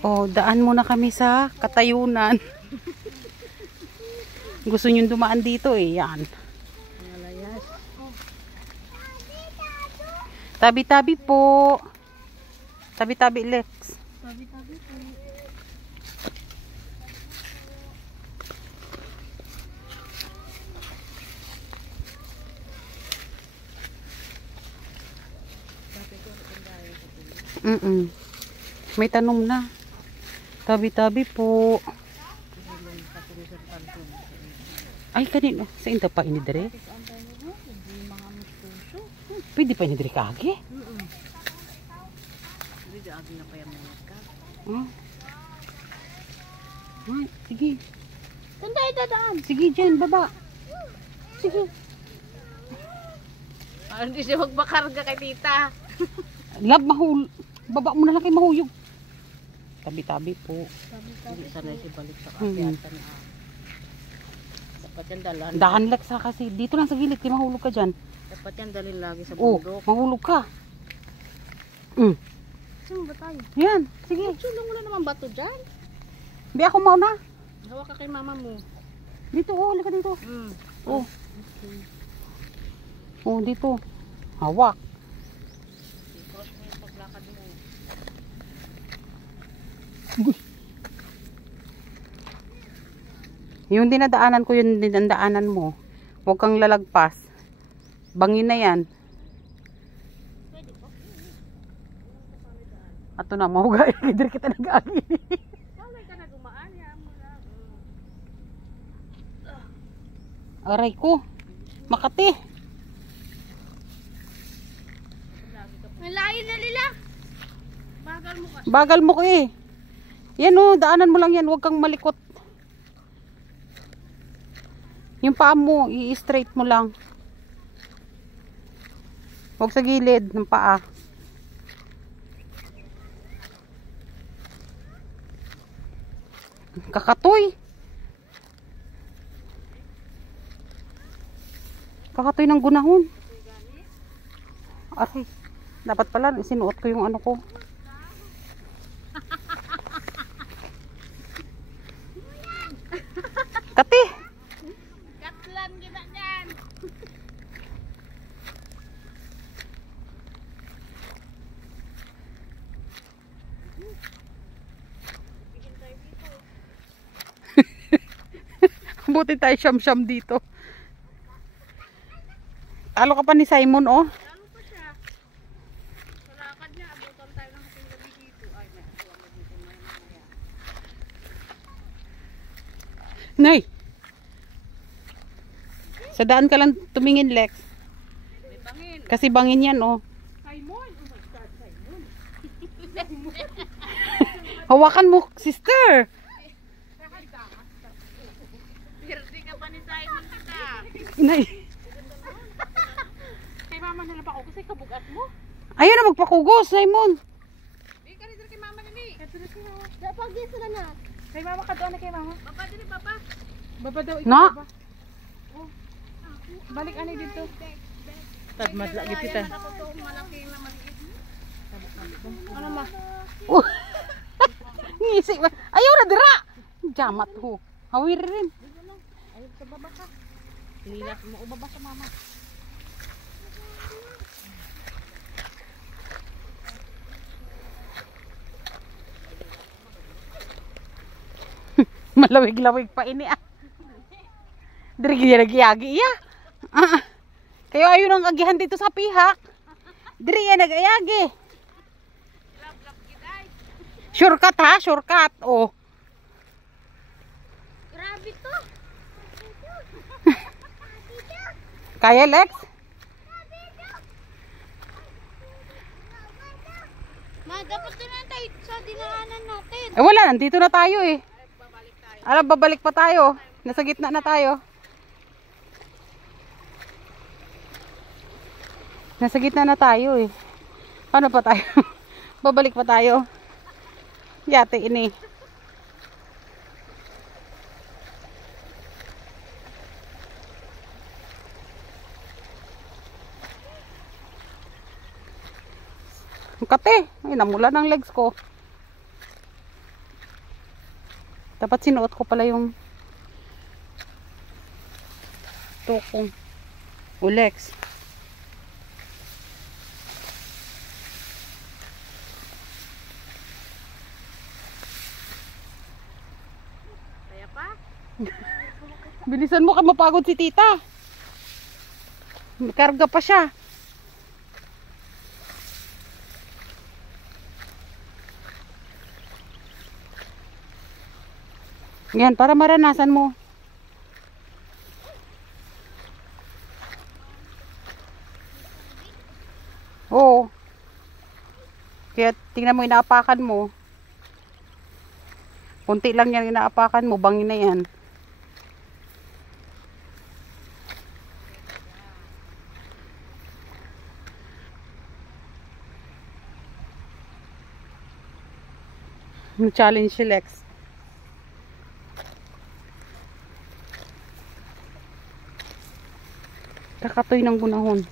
Oh, daan muna kami sa Katayunan. Gusto nyo dumaan dito eh, yan. Tabi-tabi po. Tabi-tabi, Lex. Tabi-tabi po. May tanong na. Tabi-tabi po. Ay, kanino? Sa inta pa inidere? Pwede pa inidere kage? Pwede agi na pa yung mga ka. Sige. Saan tayo dadaan? Sige dyan, baba. Sige. Hindi siya magbakarga kay tita. Lab, baba mo na lang kay mahuyog. Tabi-tabi po. Hindi sanay si balik sa kapiatan na. Dapat yan dalan. Dahan Lex ha kasi. Dito lang sa gilid, kay mahulog ka dyan. Dapat yan dalhin lagi sa Oh, bundok. mahulog ka. Saan ba tayo? Yan, sige. Sulong wala naman bato dyan. Hindi ako mauna. Hawak ka kay mama mo. Dito, halika dito. Oh. Oh, dito. Hawak. I-cross mo yung paglakad mo. Yung dinadaanan ko, yung dinadaanan mo. Huwag kang lalagpas. Bangin na yan. Ato na, mahuga. Hindi kita nag-agi. Salay ka na gumaan yan mo na. Aray ko. Makati. May layo na nila. Bagal mo kasi. Bagal mo ko eh. Yan o, daanan mo lang yan. Huwag kang malikot. Yung paa mo, i-straight mo lang. Huwag sa gilid ng paa. Kakatoy. Kakatoy ng gunahon. Aray. Dapat pala, sinuot ko yung ano ko. Kati. Katlan kita dyan. Buti tayo siyam-siyam dito. Talo ka pa ni Simon, oh. Lalo pa siya. Sa lakad niya, abutan tayo ng hating gabi dito. Ay, may asuwa na dito na mamaya. Nay. Sa daan ka lang tumingin, Lex. May bangin. Kasi bangin yan, oh. Simon! Oh my God, Simon! Hawakan mo, sister. Birthday ka pa ni Simon kita. Nay. Kay mama na lang pa ako kasi kabugat mo. Ayun na magpakugos, Simon. Di ka rin kay mama nini. Katulad si mama. Dapat gisa ka na. Kay mama ka doon na kay mama. Baba din baba. Baba daw ikaw Na? baba. Oh. Balik ani dito. Tadmad lagi kita. Malaki na maliit. Ano ma? Oh. Ngisi ba? Ayaw na dira. Jamat ho. Hawir rin. Ay sa baba ka. Nila mo baba sa mama. Malawig-lawig pa ini ah. Diri gid nagyagi iya. Kayo ayo nang agihan dito sa pihak. Diri ya nagayagi. Lap giday. Shortcut ha, shortcut. Oh. Grabe to. Kaya Lex? Ma, dapat na tayo sa dinaanan natin. Eh wala, nandito na tayo eh. Alam, babalik pa tayo. Nasa gitna na tayo. Nasa gitna na tayo eh. Paano pa tayo? Babalik pa tayo. Yate ini. Kate, ay namula ng legs ko. Dapat sinuot ko pala yung tukong Ulex. Kaya pa? Bilisan mo ka, mapagod si tita. May karga pa siya. Yan, para maranasan mo. Oo. Kaya tingnan mo, inaapakan mo. Kunti lang yan inaapakan mo, bangin na yan. Challenge si Lex. Kakatoy ng gunahon.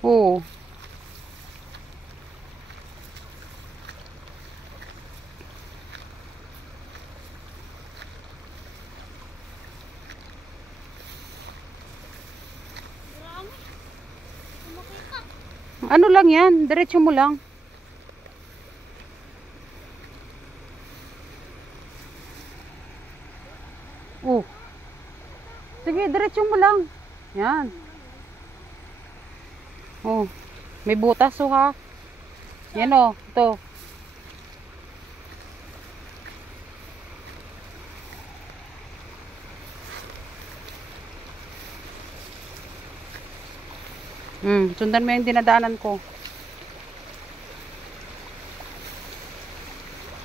Oo. Ano lang yan? Diretso mo lang. Oh. Sige, diretso mo lang. Yan. Oh. May butas oh ha. Yan oh. Ito. Sundan mo yung dinadaanan ko.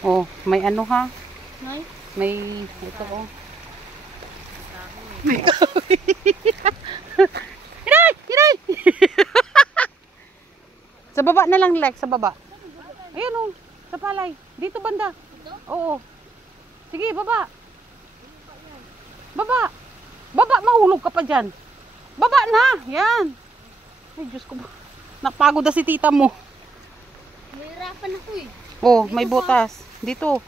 Oh, may ano ha? May ito oh. May kahoy. Hinay! Hinay! Sa baba na lang, Lex, sa baba. Ayun oh, sa palay. Dito banda. Oo. Sige, baba. Baba. Baba, mahulog ka pa dyan. Baba na. Yan. Ay, Diyos ko. Nakapagod na si tita mo. Nahirapan ako eh. Oh, may butas. Dito.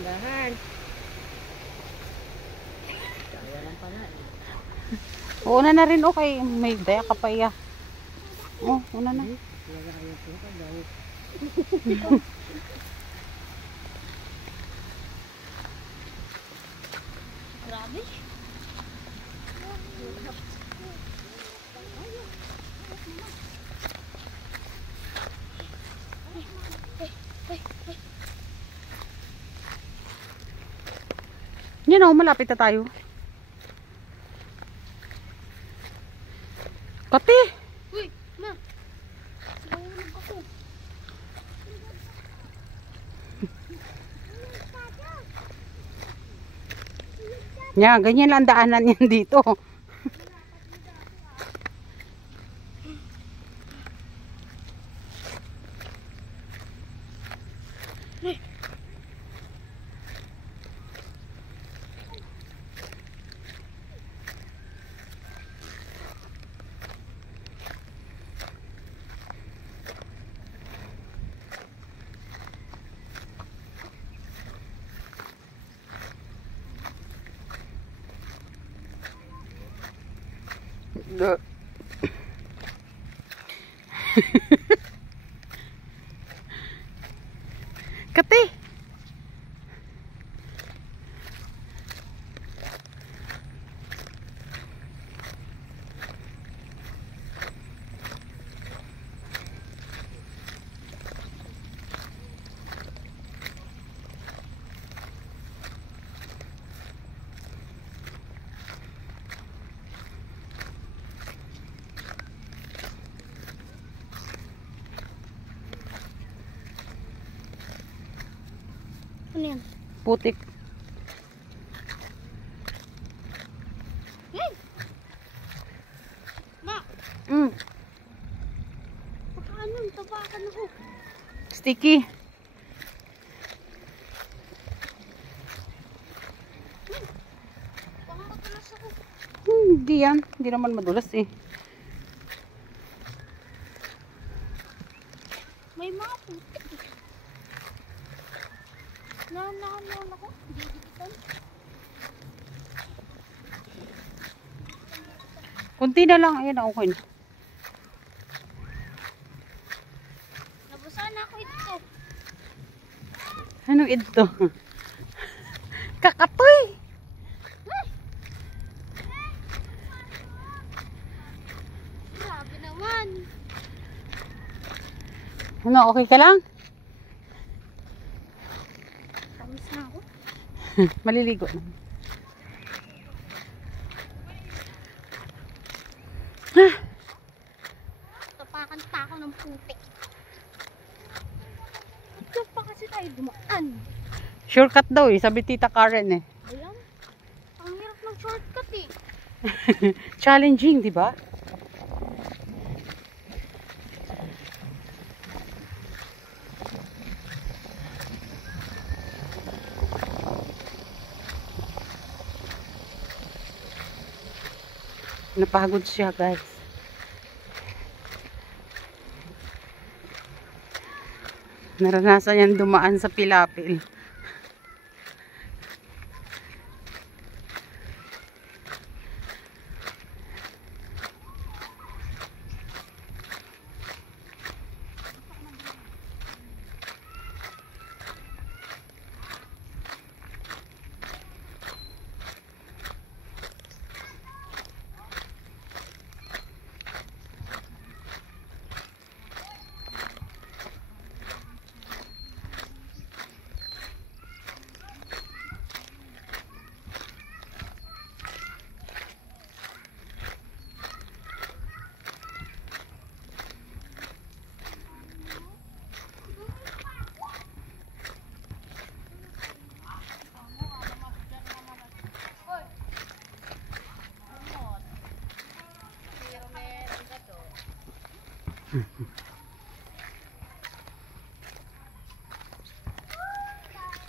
Dahan. Kaya lang pala eh. Una na rin, okay. May daya ka pa iya. Oh, una na. Grabe. Yan o, malapit na tayo. Kati! Uy, ma. Nahulog ako. Yan, ganyan lang daanan yan dito. Kati! Ano yan? Putik. Hey! Ma! Mm. Baka ano, tabakan ako. Sticky. Baka matulas ako. Hindi yan. Hindi naman madulas eh. May mga putik. Nahan ako. Didikitan. Kunti na lang. Ayan, okay na. Nabasa na ako ito. Anong ito? Kakatoy! Grabe naman. Ano, okay ka lang? Tamis na ako. Maliligo na. Tapakan pa ako ng putik. Ito pa kasi tayo dumaan. Shortcut daw eh. Sabi Tita Karen eh. Alam? Ang hirap ng shortcut eh. Challenging, di ba? Napagod siya, guys. Naranasan yan dumaan sa pilapil.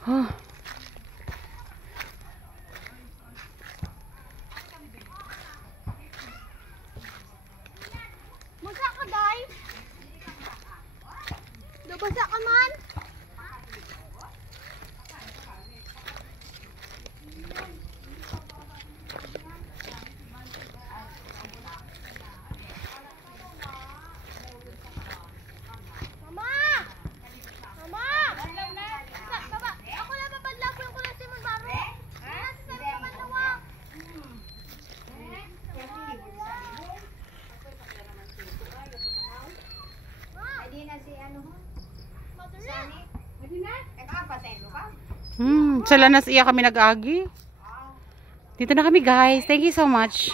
Oh. Basa ka, Day? Nabasa ka man? Mama! Mama! Baba! Ako na babadlapon ko na si Monbaro. Nasa sa mga matawag. Hindi na si ano ho? Madali. Hindi na? Nag-apasendo ka? Sa Lanas iya kami nag-agi. Dito na kami, guys. Thank you so much.